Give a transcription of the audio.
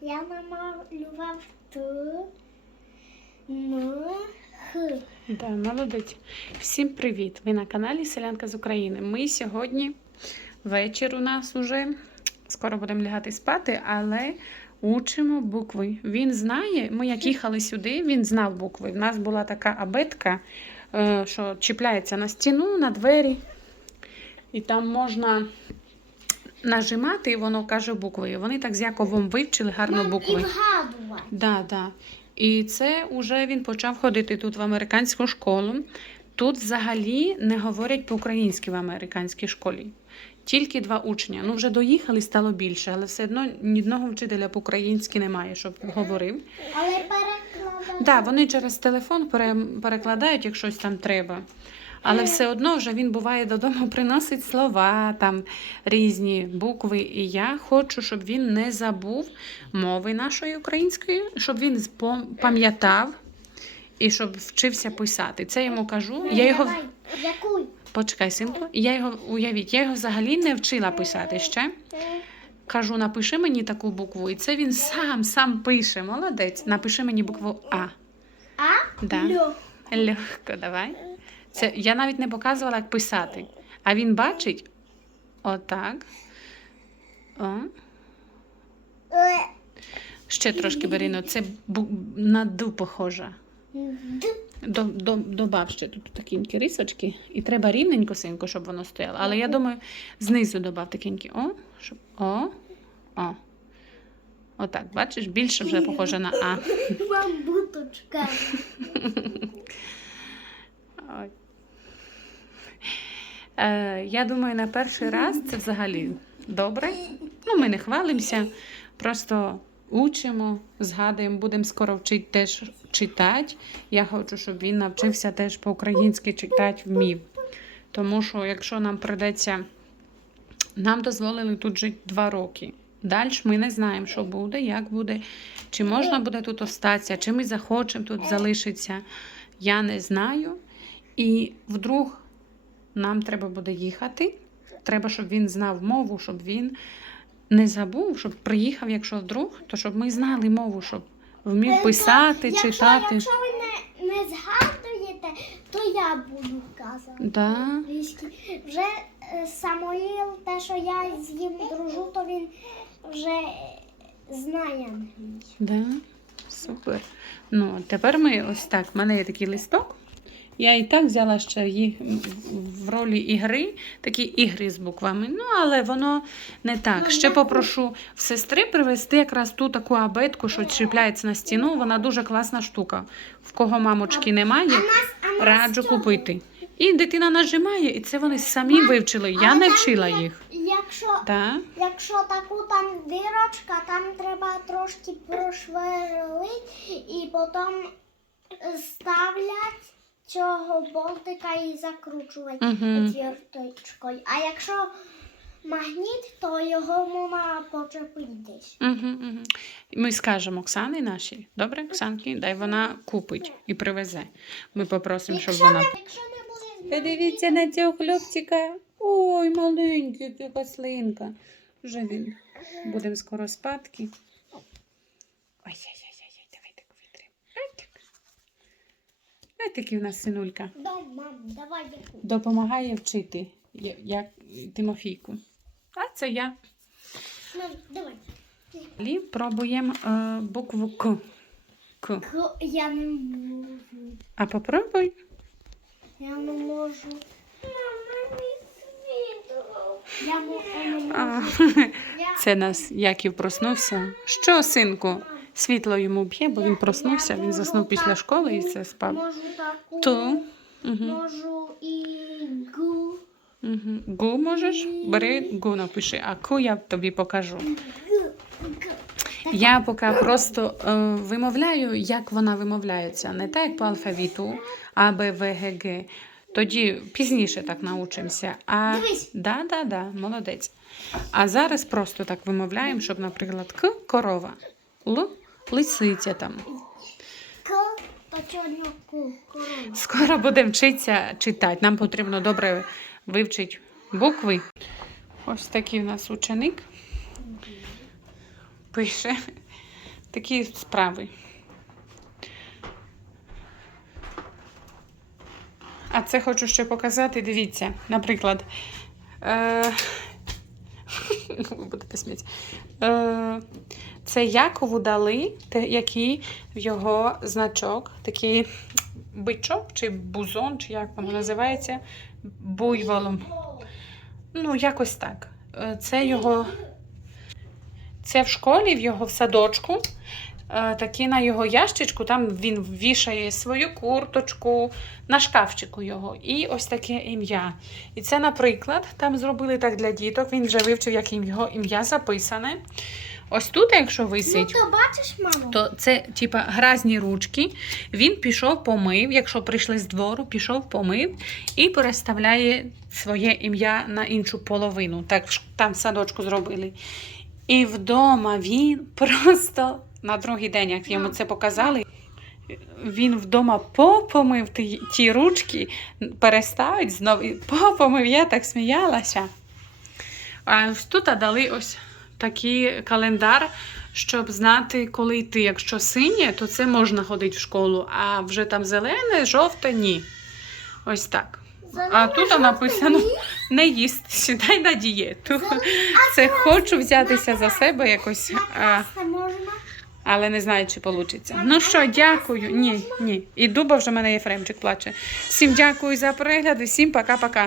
Я намалював Т. Да, молодець. Всім привіт! Ви на каналі Селянка з України. Ми сьогодні вечір у нас уже. Скоро будемо лягати спати, але учимо букви. Він знає, ми як їхали сюди, він знав букви. У нас була така абетка, е, що чіпляється на стіну, на двері, і там можна нажимати, і воно каже букви. І Вони так з Яковом вивчили гарно Мам, і букви. вгадувати. Да, да. І це вже він почав ходити тут в американську школу. Тут взагалі не говорять по-українськи в американській школі. Тільки два учня. Ну, вже доїхали, стало більше, але все одно ні одного вчителя по-українськи немає, щоб говорив. Але перекладати. Да, вони через телефон перекладають, як щось там треба. Але все одно вже він буває додому, приносить слова, там різні букви. І я хочу, щоб він не забув мови нашої української, щоб він пам'ятав і щоб вчився писати. Це йому кажу. Я його почекай, синку. Я його уявіть, я його взагалі не вчила писати ще. Кажу, напиши мені таку букву, і це він сам сам пише. Молодець. Напиши мені букву А. А? Да. Легко, давай. Це я навіть не показувала, як писати. А він бачить отак. О. Ще трошки Беріно. Це на ду похожа. До, до, добав ще тут такенькі рисочки. І треба рівненько синку, щоб воно стояло. Але я думаю, знизу добав такенькі. О, щоб. О. О. Отак, бачиш, більше вже похоже на А. Бабуточка. Е, я думаю, на перший раз це взагалі добре. Ну, ми не хвалимося, просто учимо, згадуємо, будемо скоро вчити теж читати. Я хочу, щоб він навчився теж по-українськи читати вмів. Тому що якщо нам придеться, нам дозволили тут жити два роки. Далі ми не знаємо, що буде, як буде, чи можна буде тут остатися, чи ми захочемо тут залишитися. Я не знаю. І вдруг нам треба буде їхати. Треба, щоб він знав мову, щоб він не забув, щоб приїхав, якщо вдруг, то щоб ми знали мову, щоб вмів писати, якщо, читати. Якщо ви не, не згадуєте, то я буду казати. Да. Вже е, Самуїл, те, що я з ним дружу, то він вже знає англійську. Да? Супер. Ну, тепер ми ось так. в мене є такий листок. Я і так взяла ще їх в- ролі ігри, такі ігри з буквами. Ну, але воно не так. Ну, Ще попрошу в сестри привезти якраз ту таку абетку, що чіпляється на стіну. Вона дуже класна штука. В кого мамочки немає, раджу купити. І дитина нажимає, і це вони самі вивчили. Я не вчила їх. Якщо, Так? якщо таку там дирочка, там треба трошки прошверлити і потім цього болтика і закручувати Угу. отверточкою. А якщо магніт, то його можна почепити десь. Угу, угу. Ми скажемо Оксани нашій. Добре, Оксанки, дай вона купить і привезе. Ми попросимо, щоб Якщо вона. не, якщо не буде Подивіться на цього хлопчика. Ой, маленький, яка слинка. Вже він. Будемо скоро спадки. Ой-ой-ой, давай так витримо. Ай так. Ай такий у нас синулька. Да, мам, давай яку. Допомагає вчити, як Тимофійку. А це я. Мам, давай. Далі пробуємо е, букву К. К. К- Я не можу. А попробуй. Я не можу. Мама, не світло. Я не можу. Це нас Яків проснувся. Що, синку? Світло йому б'є, бо він проснувся, він заснув після школи і все спав. Угу. Можу і гу. Угу. Гу можеш? Бери гу напиши, а ку я тобі покажу. Я поки просто е, вимовляю, як вона вимовляється. Не так, як по алфавіту А, Б, В, Г, Г. Тоді пізніше так научимося. А Дивись. да, да, да, молодець. А зараз просто так вимовляємо, щоб, наприклад, К корова, Л лисиця там. К. То чорно ку. Корова. Скоро будемо вчитися читати. Нам потрібно добре вивчити букви. Ось такий у нас ученик. Пише Такі справи. А це хочу ще показати. Дивіться, наприклад. Е... Будете сміятися. Е... Це Якову дали, який в його значок, такий бичок чи бузон, чи як воно називається, буйволом. Ну, якось так. Е, Це його. Це в школі, в його в садочку. Е, Такі на його ящичку, там він вішає свою курточку на шкафчику його. І ось таке ім'я. І це, наприклад, там зробили так для діток. Він вже вивчив, як його ім'я записане. Ось тут, якщо Ну то бачиш, мамо? то це типа гразні ручки. Він пішов, помив, якщо прийшли з двору, пішов, помив і переставляє своє ім'я на іншу половину. Так там в садочку зробили. І вдома він просто на другий день, як йому це показали. Він вдома попомив ті, ті ручки, переставить знову і попомив. Я так сміялася. А ось тут дали ось такий календар, щоб знати, коли йти. Якщо синє, то це можна ходити в школу, а вже там зелене, жовте ні. Ось так. А тут написано не їсти, сідай на дієту. Це хочу взятися за себе якось, а? Але не знаю, чи вийде. Ну що, дякую. Ні, ні. І дуба вже в мене Єфремчик плаче. Всім дякую за перегляд і всім пока-пока.